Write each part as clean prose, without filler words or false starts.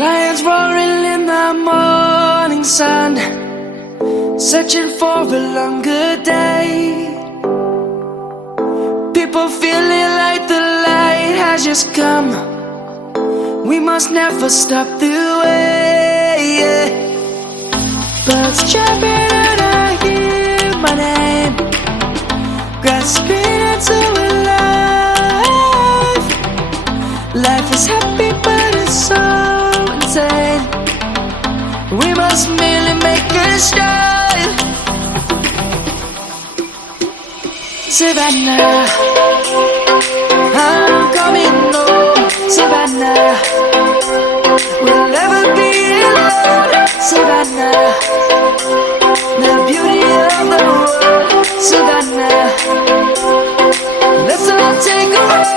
Lions roaring in the morning sun, searching for a longer day. People feeling like the light has just come. We must never stop the way. Birds chirping and I hear my name, grasping into a life. Life is happy but it's so insane. We must merely make a start. Savannah, I'm coming home. Savannah, we'll never be alone. Savannah, the beauty of the world. Savannah, let's all take a walk.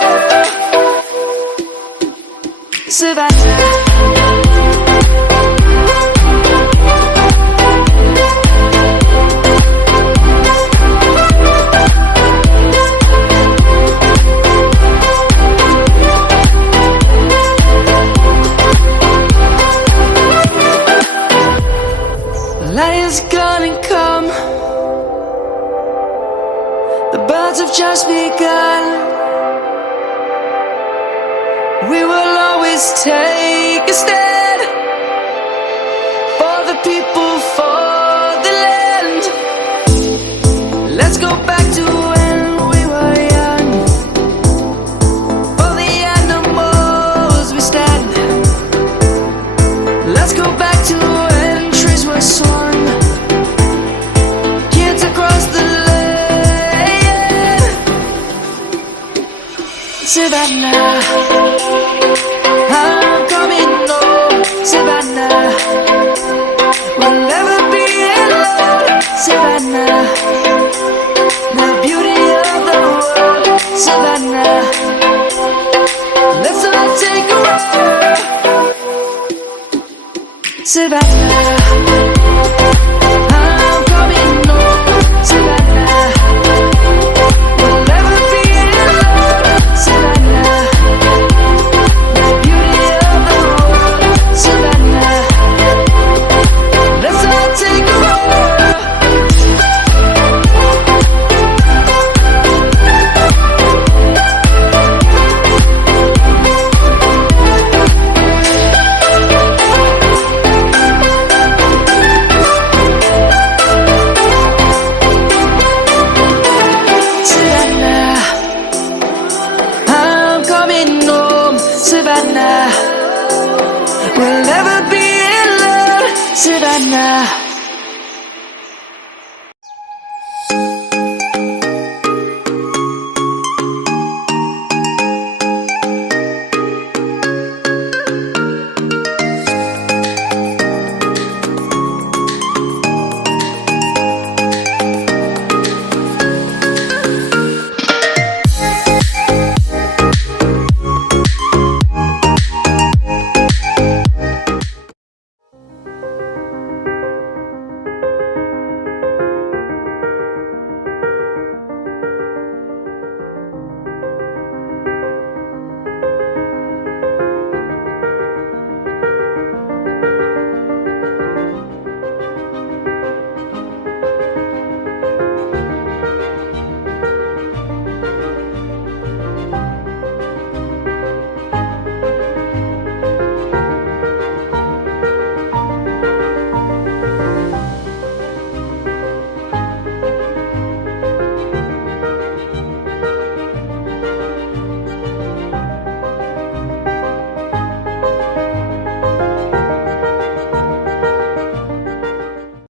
Savannah. Light is gonna come. The birds have just begun. We will always take a stand for the people, for the land. Let's go back to when we were young. For the animals we stand. Let's go back to when trees were swung. Kids across the land. Savannah, I'm coming home. Savannah, we'll never be alone. Savannah, the beauty of the world. Savannah, let's all take a walk. Savannah, I'm coming home. Savannah, we'll never be alone. Savannah, the beauty of the world. Savannah, let's all take a walk. Savannah, I'm coming home. Savannah, we'll never be alone. Savannah.